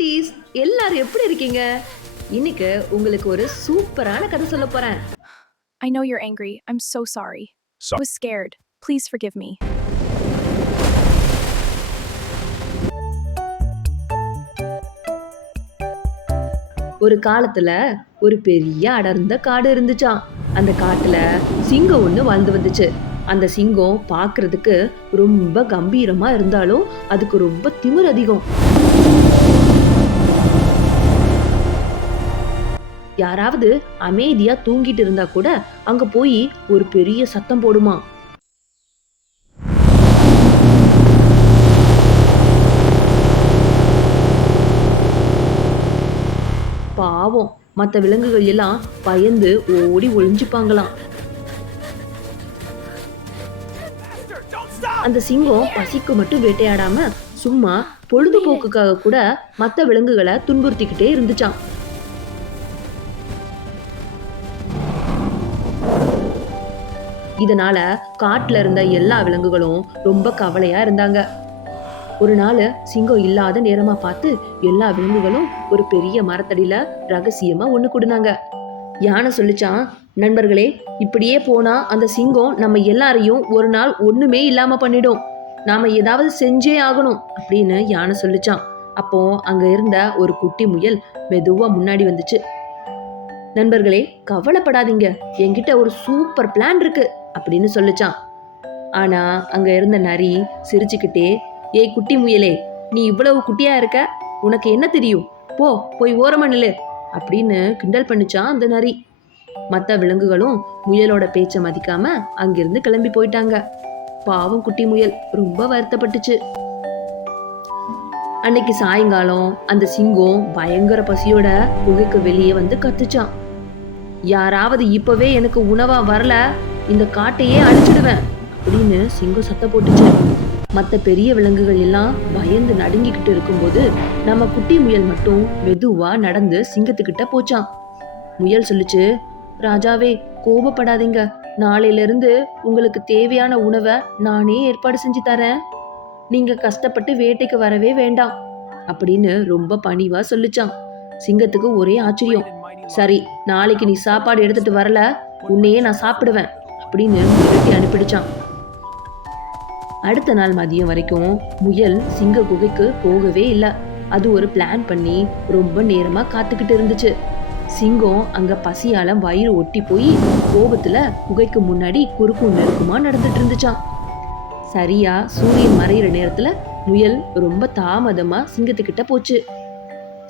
குட்டீஸ், எல்லாரும் எப்படி இருக்கீங்க? இன்னைக்கு உங்களுக்கு ஒரு சூப்பரான கதை சொல்ல போறேன். I know you're angry. I'm so sorry. I was scared. Please forgive me. ஒரு காலத்துல ஒரு பெரிய அடர்ந்த காடு இருந்துச்சாம். அந்த காட்டுல சிங்கம் ஒண்ணு வாழ்ந்து வந்துச்சு. அந்த சிங்கம் பார்க்கிறதுக்கு ரொம்ப கம்பீரமா இருந்தாலும் அதுக்கு ரொம்ப திமிர் அதிகம். யாராவது அமைதியா தூங்கிட்டு இருந்தா கூட அங்க போய் ஒரு பெரிய சத்தம் போடுமா. பாவம், மற்ற விலங்குகள் எல்லாம் பயந்து ஓடி ஒளிஞ்சுப்பாங்களாம். அந்த சிங்கம் பசிக்கு மட்டும் வேட்டையாடாம சும்மா பொழுதுபோக்குக்காக கூட மற்ற விலங்குகளை துன்புறுத்திக்கிட்டே இருந்துச்சாம். இதனால காட்டுல இருந்த எல்லா விலங்குகளும் ரொம்ப கவலையா இருந்தாங்க. ஒரு நாள் சிங்கம் இல்லாத நேரமா பார்த்து எல்லா விலங்குகளும் ஒரு பெரிய மரத்தடியில ரகசியமா ஒண்ணு கூடுனாங்க. யானை சொல்லிச்சான், நண்பர்களே, இப்படியே போனா அந்த சிங்கம் நம்ம எல்லாரையும் ஒரு நாள் ஒண்ணுமே இல்லாம பண்ணிடும். நாம ஏதாவது செஞ்சே ஆகணும் அப்படின்னு யானை சொல்லிச்சான். அப்போ அங்க இருந்த ஒரு குட்டி முயல் மெதுவா முன்னாடி வந்துச்சு. நண்பர்களே, கவலைப்படாதீங்க, என்கிட்ட ஒரு சூப்பர் பிளான் இருக்கு அப்படின்னு சொல்லிச்சான். ஆனா அங்க இருந்த நரி சிரிச்சுக்கிட்டே, ஏய் குட்டி முயலே, நீ இவ்வளவு குட்டியா இருக்க, உனக்கு என்ன தெரியும், போய் ஓரமா நில்லு அப்படின்னு கிண்டல் பண்ணிச்சான் அந்த நரி. மற்ற விலங்குகளும் முயலோட பேச்ச மதிக்காம அங்கிருந்து கிளம்பி போயிட்டாங்க. பாவம் குட்டி முயல் ரொம்ப வருத்தப்பட்டுச்சு. அன்னைக்கு சாயங்காலம் அந்த சிங்கம் பயங்கர பசியோட குகைக்கு வெளியே வந்து கத்துச்சான். யாராவது இப்பவே எனக்கு உணவா வரல, இந்த காட்டையே அழிச்சிடுவேன் அப்படின்னு சிங்கம் சத்த போட்டுச்சு. மற்ற பெரிய விலங்குகள் எல்லாம் பயந்து நடுங்கிக்கிட்டு இருக்கும்போது நம்ம குட்டி முயல் மட்டும் மெதுவா நடந்து சிங்கத்துக்கிட்ட போச்சான். முயல் சொல்லிச்சு, ராஜாவே, கோபப்படாதீங்க, நாளையில இருந்து உங்களுக்கு தேவையான உணவை நானே ஏற்பாடு செஞ்சு தரேன். நீங்க கஷ்டப்பட்டு வேட்டைக்கு வரவே வேண்டாம் அப்படின்னு ரொம்ப பணிவா சொல்லிச்சான். சிங்கத்துக்கு ஒரே ஆச்சரியம். சரி, நாளைக்கு நீ சாப்பாடு எடுத்துட்டு வரல, உன்னையே நான் சாப்பிடுவேன் அப்படின்னு மிரட்டி அனுப்பிடுச்சான். அடுத்த நாள் மதியம் வரைக்கும் முயல் சிங்க குகைக்கு போகவே இல்லை. அது ஒரு பிளான் பண்ணி ரொம்ப நேரமா காத்துக்கிட்டு இருந்துச்சு. சிங்கம் அங்க பசியால வயிறு ஒட்டி போய் கோபத்துல குகைக்கு முன்னாடி குறுக்கும் நெருக்குமா நடந்துட்டு இருந்துச்சான். சரியா சூரியன் மறையிற நேரத்துல முயல் ரொம்ப தாமதமா சிங்கத்துக்கிட்ட போச்சு.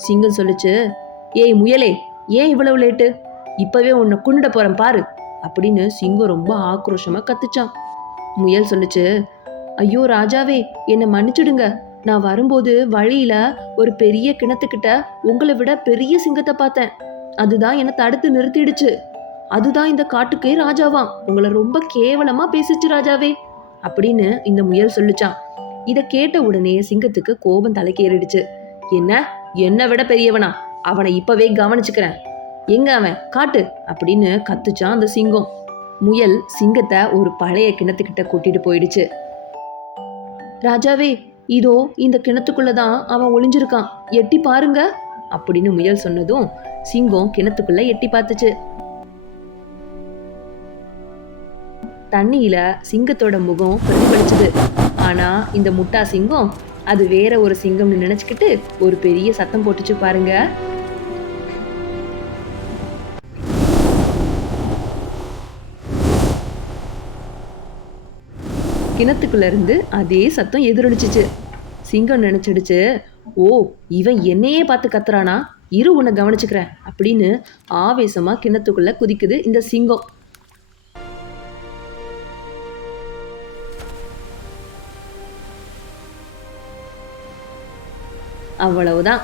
சிங்கம் சொல்லுச்சு, ஏய் முயலே, ஏன் இவ்வளவு லேட்டு, இப்பவே உன்னை கொண்டுட போறேன் பாரு அப்படின்னு சிங்கம் ரொம்ப ஆக்ரோஷமா கத்துச்சான். முயல் சொல்லுச்சு, ஐயோ ராஜாவே, என்னை மன்னிச்சுடுங்க, நான் வரும்போது வழியில ஒரு பெரிய கிணத்துக்கிட்ட உங்களை விட பெரிய சிங்கத்தை பார்த்தேன். அதுதான் என்னை தடுத்து நிறுத்திடுச்சு. அதுதான் இந்த காட்டுக்கே ராஜாவாம். உங்களை ரொம்ப கேவலமா பேசிச்சு ராஜாவே அப்படின்னு இந்த முயல் சொல்லிச்சான். இதை கேட்ட உடனே சிங்கத்துக்கு கோபம் தலைக்கேறிடுச்சு. என்ன விட பெரியவனா, அவனை இப்பவே கவனிச்சுக்கிறேன், எங்க அவன் காட்டு அப்படின்னு கத்துச்சான் அந்த சிங்கம். முயல் சிங்கத்தை ஒரு பழைய கிணத்துக்கிட்ட கூட்டிட்டு போயிடுச்சு. ராஜாவே, இதோ இந்த கிணத்துக்குள்ளதான் அவன் ஒளிஞ்சிருக்கான், எட்டி பாருங்க அப்படின்னு முயல் சொன்னதும் சிங்கம் கிணத்துக்குள்ள எட்டி பார்த்துச்சு. தண்ணியில சிங்கத்தோட முகம் பிரதிபலிச்சது. ஆனா இந்த முட்டா சிங்கம் அது வேற ஒரு சிங்கம்னு நினைச்சுக்கிட்டு ஒரு பெரிய சத்தம் போட்டுச்சு பாருங்க. கிணத்துக்குள்ள இருந்து அதே சத்தம் எதிரொலிச்சிச்சு. சிங்கம் நினைச்சிடுச்சு, ஓ, இவன் என்னையே பார்த்து கத்துறானா, இரு உன்னை கவனிச்சுக்கிறேன் அப்படின்னு ஆவேசமா கிணத்துக்குள்ள குதிக்குது இந்த சிங்கம். அவ்வளவுதான்,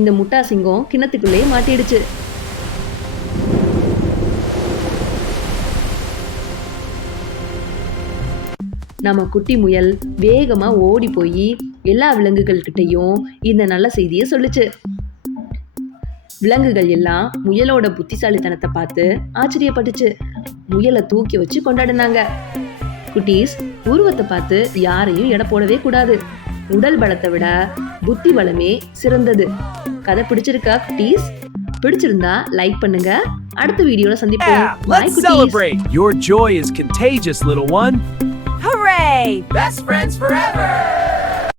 இந்த முட்டா சிங்கம் கிணத்துக்குள்ளே மாட்டிடுச்சு. நம்ம குட்டி முயல் வேகமா ஓடி போய் எல்லா விலங்குகள் கிட்டையும் இந்த நல்ல செய்தியை சொல்லுச்சு. விலங்குகள் எல்லாம் முயலோட புத்திசாலித்தனத்தை பார்த்து ஆச்சரியப்பட்டுச்சு. முயலை தூக்கி வச்சு கொண்டாடினாங்க. குட்டீஸ், உருவத்தை பார்த்து யாரையும் எடை போடவே கூடாது. உடல் பலத்தை விட புத்தி பலமே சிறந்தது. கதை பிடிச்சிருக்கா குட்டீஸ்? பிடிச்சிருந்தா லைக் பண்ணுங்க. அடுத்த வீடியோல சந்திப்போம். Bye Let's குட்டீஸ். celebrate. Your joy is contagious, little one. Hooray! Best friends forever.